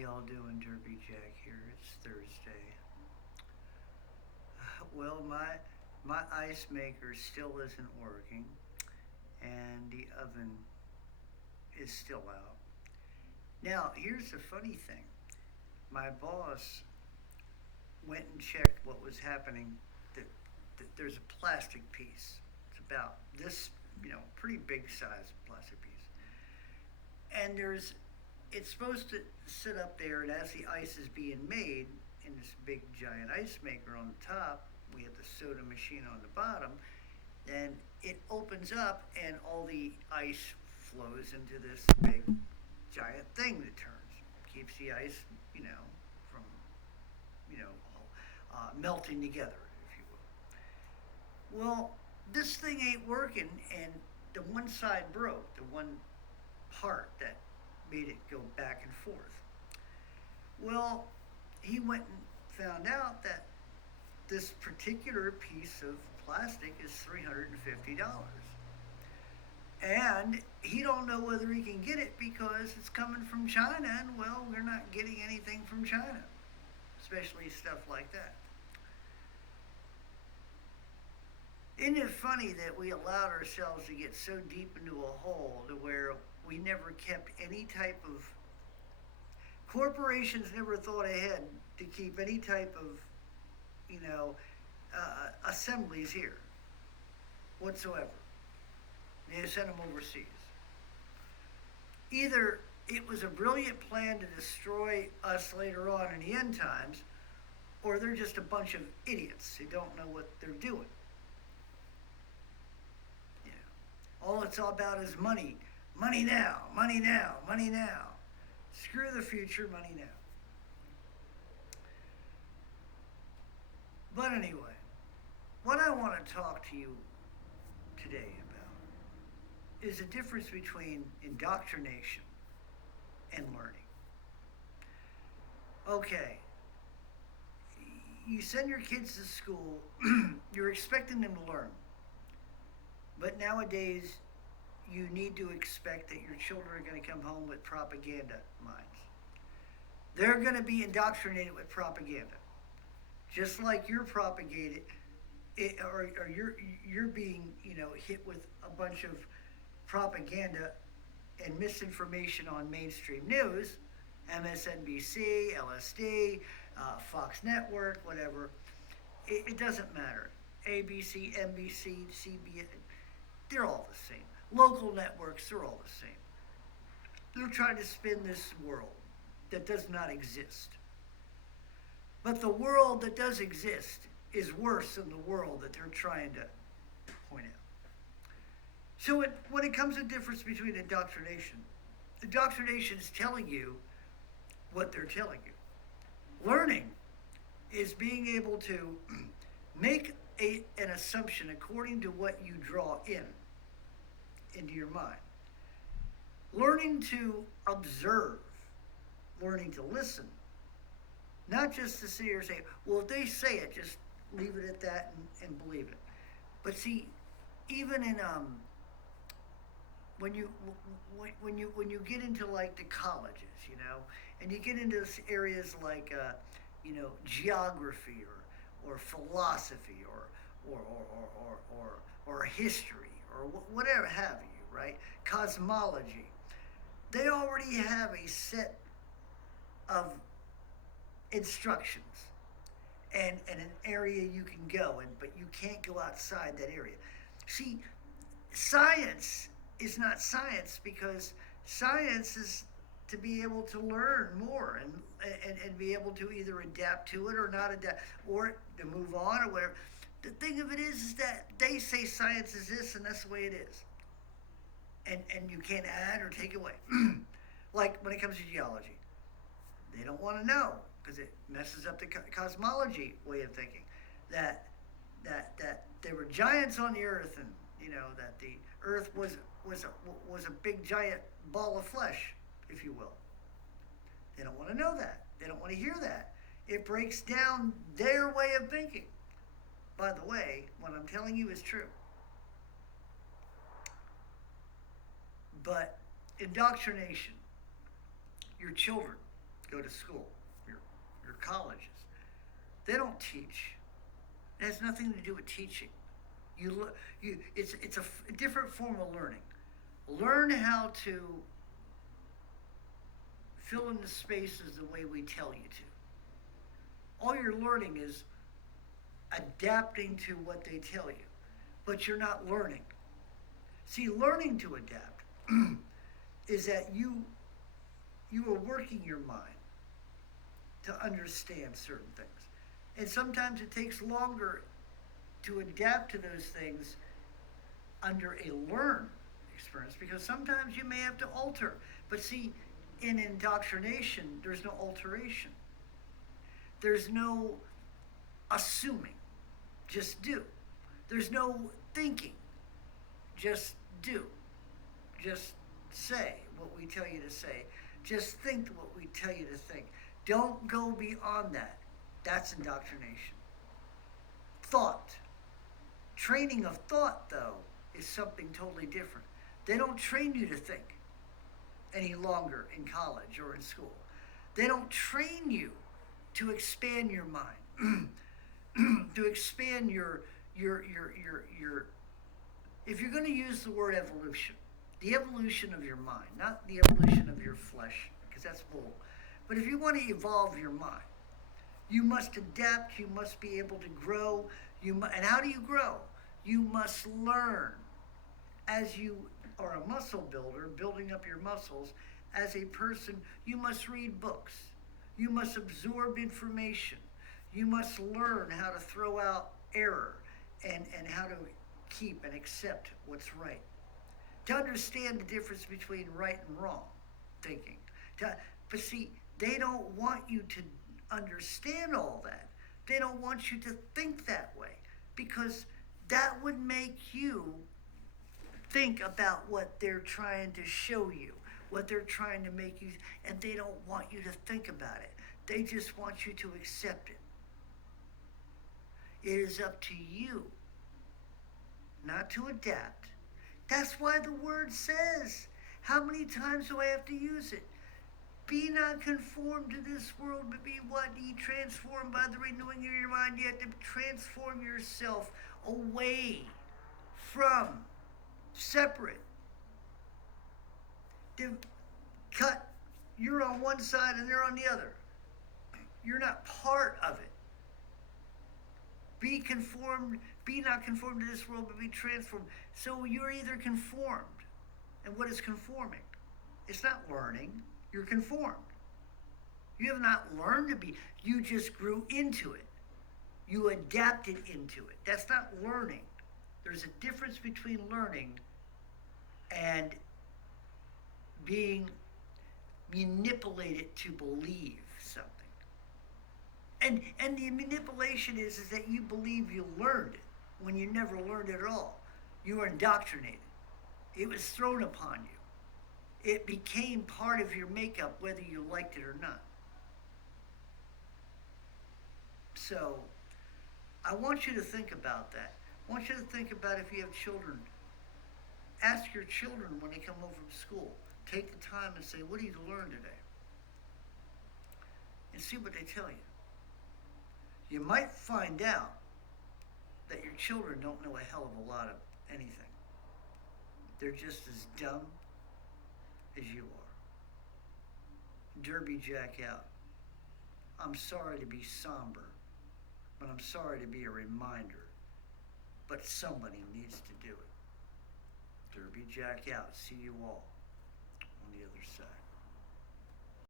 y'all doing, Derby Jack here? It's Thursday. Well, my ice maker still isn't working, and the oven is still out. Now, here's the funny thing. My boss went and checked what was happening. That, that there's a plastic piece. It's about this, pretty big size plastic piece, and it's supposed to sit up there, and as the ice is being made in this big giant ice maker on the top, we have the soda machine on the bottom, and it opens up, and all the ice flows into this big giant thing that turns, keeps the ice, from, you know, melting together, if you will. Well, this thing ain't working, and the one side broke, the one part that made it go back and forth. Well, he went and found out that this particular piece of plastic is $350. And he don't know whether he can get it because it's coming from China, and well, we're not getting anything from China, especially stuff like that. Isn't it funny that we allowed ourselves to get so deep into a hole to where we never kept any type of corporations never thought ahead to keep any type of you know assemblies here whatsoever. They sent them overseas. Either it was a brilliant plan to destroy us later on in the end times, or they're just a bunch of idiots who don't know what they're doing. You know, all it's all about is money. Money now, money now, money now. Screw the future, money now. But anyway, what I want to talk to you today about is the difference between indoctrination and learning. Okay, you send your kids to school, you're expecting them to learn. But nowadays, you need to expect that your children are going to come home with propaganda minds. They're going to be indoctrinated with propaganda, just like you're propagated, or you're being hit with a bunch of propaganda and misinformation on mainstream news, MSNBC, LSD, Fox Network, whatever. It doesn't matter. ABC, NBC, CBS, they're all the same. Local networks, they're all the same. They're trying to spin this world that does not exist. But the world that does exist is worse than the world that they're trying to point out. So when it comes to the difference between indoctrination is telling you what they're telling you. Learning is being able to make an assumption according to what you draw into your mind. Learning to observe, learning to listen, not just to sit here and say, well, if they say it, just leave it at that and believe it. But see, even in when you get into like the colleges, and you get into areas like geography or philosophy or history or whatever have you, right? Cosmology. They already have a set of instructions and an area you can go in, but you can't go outside that area. See, science is not science because science is to be able to learn more and be able to either adapt to it or not adapt, or to move on or whatever. The thing of it is that they say science is this and that's the way it is. And you can't add or take away. Like when it comes to geology, they don't want to know because it messes up the cosmology way of thinking. That there were giants on the earth, and that the earth was a big giant ball of flesh, if you will. They don't want to know that. They don't want to hear that. It breaks down their way of thinking. By the way, what I'm telling you is true. But indoctrination, your children, go to school, your colleges. They don't teach. It has nothing to do with teaching. It's a different form of learning. Learn how to fill in the spaces the way we tell you to. All you're learning is adapting to what they tell you, but you're not learning. See, learning to adapt is that you are working your mind to understand certain things. And sometimes it takes longer to adapt to those things under a learned experience, because sometimes you may have to alter. But see, in indoctrination, there's no alteration. There's no assuming. Just do. There's no thinking. Just do. Just say what we tell you to say. Just think what we tell you to think. Don't go beyond that. That's indoctrination. Thought. Training of thought, though, is something totally different. They don't train you to think any longer in college or in school. They don't train you to expand your mind, to expand your if you're going to use the word evolution, the evolution of your mind, not the evolution of your flesh, because that's bull. But if you want to evolve your mind, you must adapt, you must be able to grow, and how do you grow? You must learn. As you are a muscle builder, building up your muscles, as a person, you must read books. You must absorb information. You must learn how to throw out error and how to keep and accept what's right. To understand the difference between right and wrong thinking. But see, they don't want you to understand all that. They don't want you to think that way, because that would make you think about what they're trying to show you, what they're trying to make you, and they don't want you to think about it. They just want you to accept it. It is up to you not to adapt. That's why the word says, how many times do I have to use it? Be not conformed to this world, but be what? Ye transformed by the renewing of your mind. You have to transform yourself away from, separate. Cut. You're on one side and they're on the other. You're not part of it. Be conformed, be not conformed to this world, but be transformed. So you're either conformed. And what is conforming? It's not learning. You're conformed. You have not learned to be. You just grew into it. You adapted into it. That's not learning. There's a difference between learning and being manipulated to believe something. And the manipulation is that you believe you learned it when you never learned it at all. You were indoctrinated. It was thrown upon you. It became part of your makeup whether you liked it or not. So, I want you to think about that. I want you to think about, if you have children, ask your children when they come home from school. Take the time and say, what did you learn today? And see what they tell you. You might find out that your children don't know a hell of a lot of anything. They're just as dumb as you are. Derby Jack out. I'm sorry to be somber, but I'm sorry to be a reminder. But somebody needs to do it. Derby Jack out. See you all on the other side.